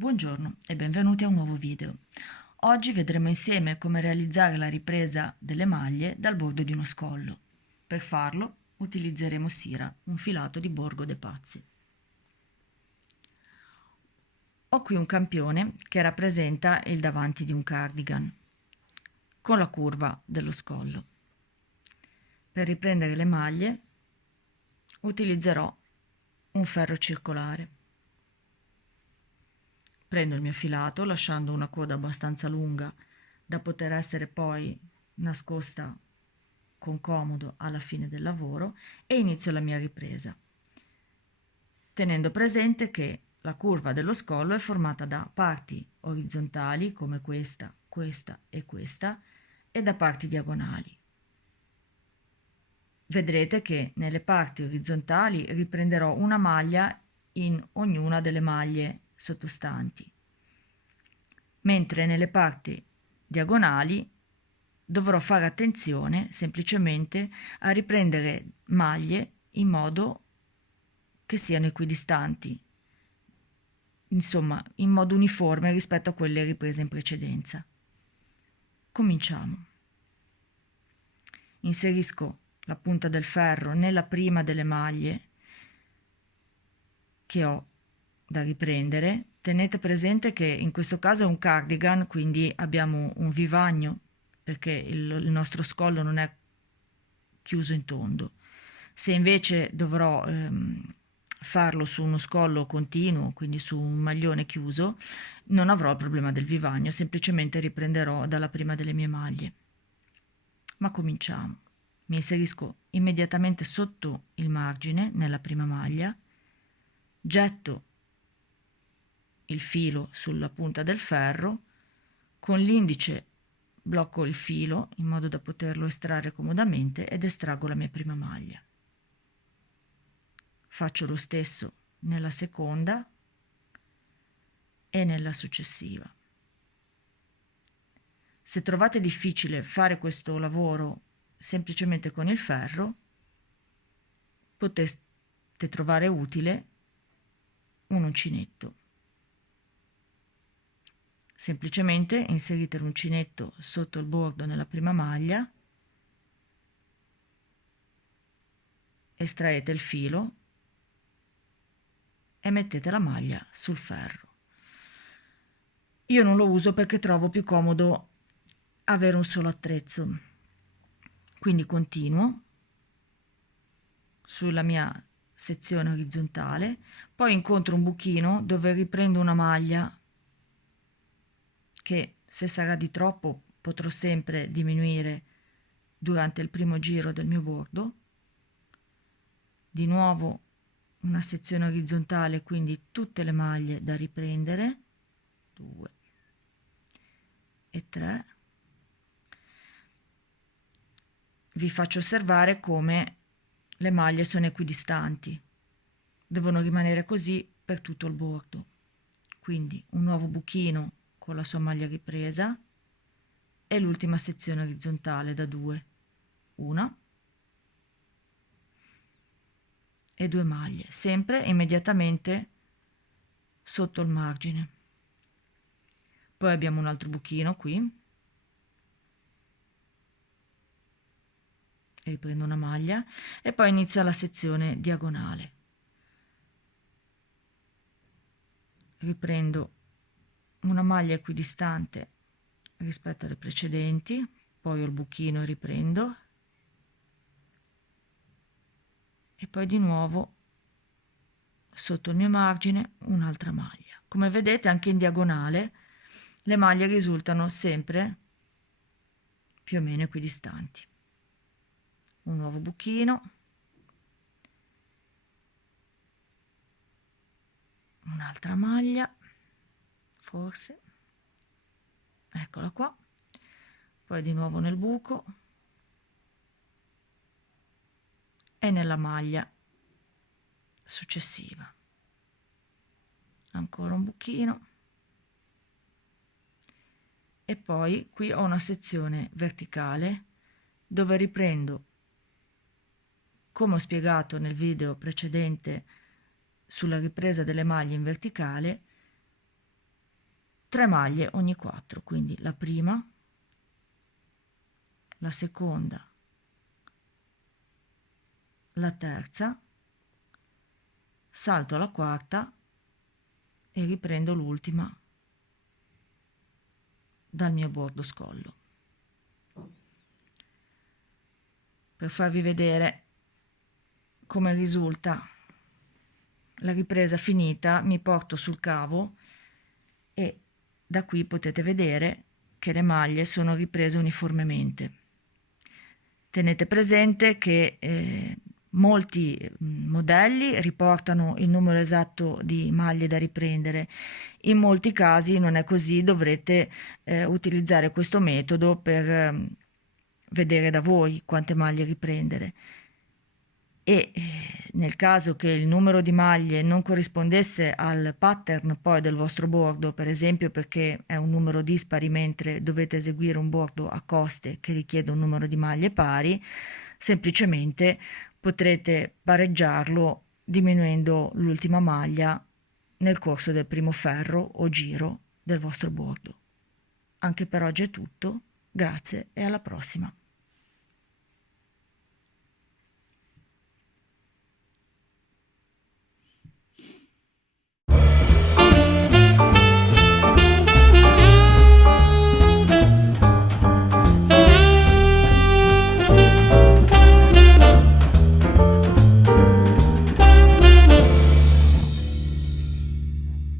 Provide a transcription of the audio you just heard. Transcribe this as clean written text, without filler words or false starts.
Buongiorno e benvenuti a un nuovo video. Oggi vedremo insieme come realizzare la ripresa delle maglie dal bordo di uno scollo. Per farlo utilizzeremo Sira, un filato di Borgo de Pazzi. Ho qui un campione che rappresenta il davanti di un cardigan con la curva dello scollo. Per riprendere le maglie utilizzerò un ferro circolare. Prendo il mio filato lasciando una coda abbastanza lunga da poter essere poi nascosta con comodo alla fine del lavoro e inizio la mia ripresa, tenendo presente che la curva dello scollo è formata da parti orizzontali come questa, questa e da parti diagonali. Vedrete che nelle parti orizzontali riprenderò una maglia in ognuna delle maglie sottostanti, mentre nelle parti diagonali dovrò fare attenzione semplicemente a riprendere maglie in modo che siano equidistanti, insomma in modo uniforme rispetto a quelle riprese in precedenza. Cominciamo. Inserisco la punta del ferro nella prima delle maglie che ho da riprendere. Tenete presente che in questo caso è un cardigan, quindi abbiamo un vivagno perché il nostro scollo non è chiuso in tondo. Se invece dovrò farlo su uno scollo continuo, quindi su un maglione chiuso, non avrò il problema del vivagno, semplicemente riprenderò dalla prima delle mie maglie. Ma cominciamo. Mi inserisco immediatamente sotto il margine nella prima maglia, getto il filo sulla punta del ferro, con l'indice blocco il filo in modo da poterlo estrarre comodamente ed estraggo la mia prima maglia. Faccio lo stesso nella seconda e nella successiva. Se trovate difficile fare questo lavoro semplicemente con il ferro, potete trovare utile un uncinetto. Semplicemente inserite l'uncinetto sotto il bordo nella prima maglia, estraete il filo e mettete la maglia sul ferro. Io non lo uso perché trovo più comodo avere un solo attrezzo, quindi continuo sulla mia sezione orizzontale, poi incontro un buchino dove riprendo una maglia che, se sarà di troppo, potrò sempre diminuire durante il primo giro del mio bordo. Di nuovo una sezione orizzontale, quindi tutte le maglie da riprendere, 2 e 3. Vi faccio osservare come le maglie sono equidistanti, devono rimanere così per tutto il bordo. Quindi un nuovo buchino con la sua maglia ripresa e l'ultima sezione orizzontale da 2, una e 2 maglie, sempre immediatamente sotto il margine. Poi abbiamo un altro buchino qui, riprendo una maglia e poi inizia la sezione diagonale. Riprendo una maglia equidistante rispetto alle precedenti, poi ho il buchino e riprendo, e poi di nuovo sotto il mio margine un'altra maglia. Come vedete, anche in diagonale le maglie risultano sempre più o meno equidistanti. Un nuovo buchino, un'altra maglia, forse, eccola qua, poi di nuovo nel buco e nella maglia successiva. Ancora un buchino e poi qui ho una sezione verticale dove riprendo, come ho spiegato nel video precedente sulla ripresa delle maglie in verticale, 3 maglie ogni 4, quindi la prima, la seconda, la terza, salto alla quarta e riprendo l'ultima dal mio bordo scollo. Per farvi vedere come risulta la ripresa finita, mi porto sul cavo e da qui potete vedere che le maglie sono riprese uniformemente. Tenete presente che molti modelli riportano il numero esatto di maglie da riprendere. In molti casi non è così, dovrete utilizzare questo metodo per vedere da voi quante maglie riprendere. E nel caso che il numero di maglie non corrispondesse al pattern poi del vostro bordo, per esempio perché è un numero dispari mentre dovete eseguire un bordo a coste che richiede un numero di maglie pari, semplicemente potrete pareggiarlo diminuendo l'ultima maglia nel corso del primo ferro o giro del vostro bordo. Anche per oggi è tutto, grazie e alla prossima.